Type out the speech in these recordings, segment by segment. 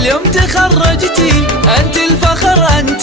اليوم تخرجتي، انت الفخر انت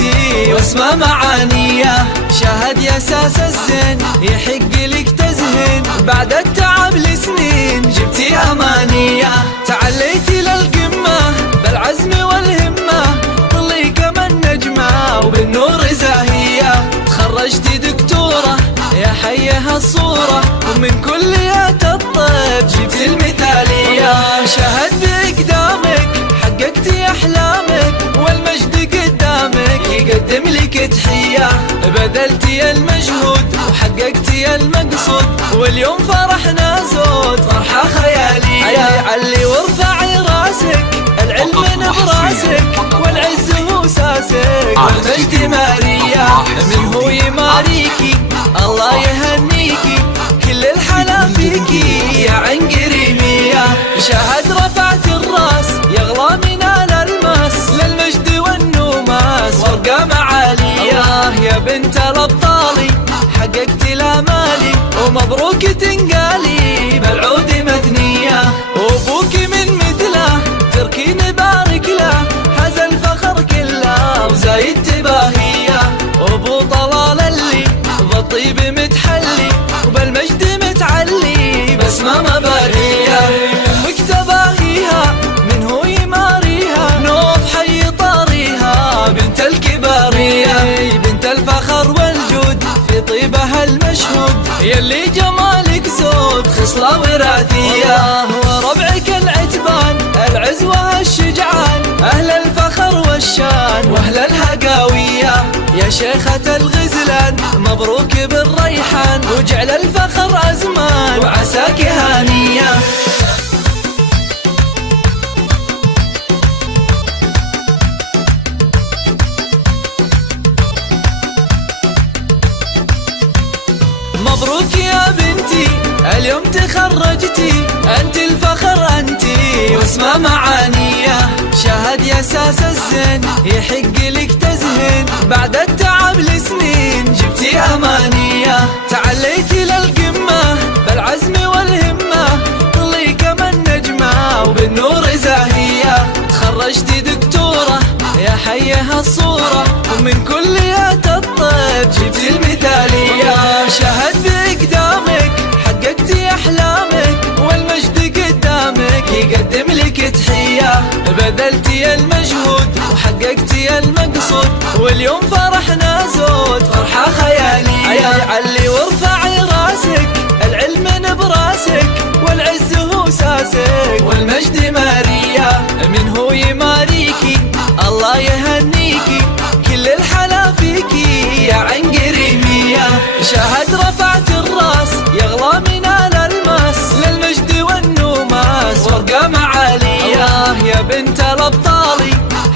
واسمى معانيه. شاهد يا ساس الزين يحق لك تزهين، بعد التعب لسنين جبتي امانيه. تعليتي للقمه بالعزم والهمه، طلي كما النجمه وبالنور زاهيه. تخرجتي دكتوره يا حيها الصوره، ومن كليات الطب جبتي المثاليه. شاهد بإقدامك حققتي أحلامك، والمجد قدامك يقدم لك تحية. بذلتي المجهود وحققتي المقصود، واليوم فرحنا زود فرحة خيالية. علي وارفعي راسك، العلم براسك، والعز هو ساسك، والمجد مارية. من هو يماريكي الله يهنيكي، كل الحلا فيكي يا عين قريمية. شاهد رفعت الراس يغلى من الألماس، للمجد والنوماس ورقة معالية. يا بنت الأبطالي حققتي الآمالي، ومبروك تنقالي بالعود مثنية. وابوك من مثله تركين بارك له، حاز الفخر كله وزايد تباهية. وابو طلال اللي بالطيب متحلي، وبالمجد متعلي بسمة مبارية. امك تباهيها من هو يماريها، نوف حي طاريها بنت الكبارية. بنت الفخر والجود في طيبها المشهود، يلي جمالك زود خصلة وراثية. وربعك العتبان العز والشجعان، أهل الفخر والشان وأهل الهقاوية. يا شيخة الغزلان مبروك بالريحان، وجعل الفخر أزمان وعساك هانية. مبروك يا بنتي اليوم تخرجتي، انت الفخر انت واسمى معانيه. شاهد يا ساس الزين يحق لك تزهين، بعد التعب لسنين جبتي امانيه. تعليتي للقمه بالعزم والهمه، طلي كما النجمه وبالنور زاهيه. تخرجتي دكتوره يا حيها الصوره، ومن كليات الطب جبتي المثاليه. شاهد بإقدامك حققتي أحلامك، والمجد قدامك يقدم لك تحية. بذلتي المجهود وحققتي المقصود، واليوم فرحنا زود فرحة خيالية. علي وارفعي راسك، العلم براسك، والعز هو ساسك، والمجد مارية. من هو يماريكي الله يهنيكي، كل الحلا فيكي يا عين قريمية. شاهد رفعت الراس يغلى من الألماس، للمجد والنوماس ورقة معالية. يا بنت الأبطالي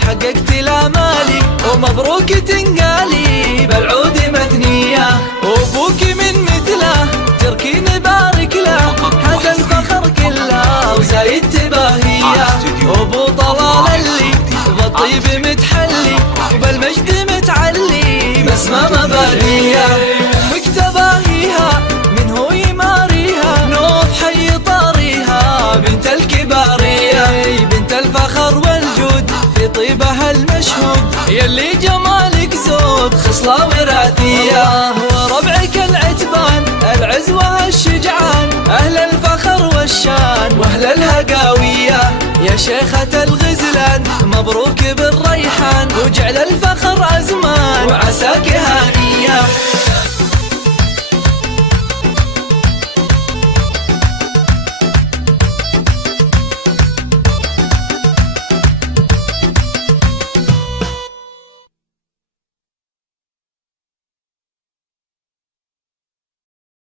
حققتي الآمالي، ومبروك تنقالي بالعود مثنية. وابوك من مثله تركين بارك له، حاز الفخر كله وزايد تباهية. وابو طلال اللي بالطيب متحلي، وبالمجد متعلي بسمة مبارية. امك تباهيها من هو يماريها، نوف حي طاريها بنت الكبارية. بنت الفخر والجود في طيبها المشهود، يلي جمالك زود خصلة وراثية. وربعك العتبان العز والشجعان، أهل الفخر والشان وأهل الهقاوية. يا شيخة الغزلان مبروك بالريحان، وجعل الفخر أزمان وعساك هانية.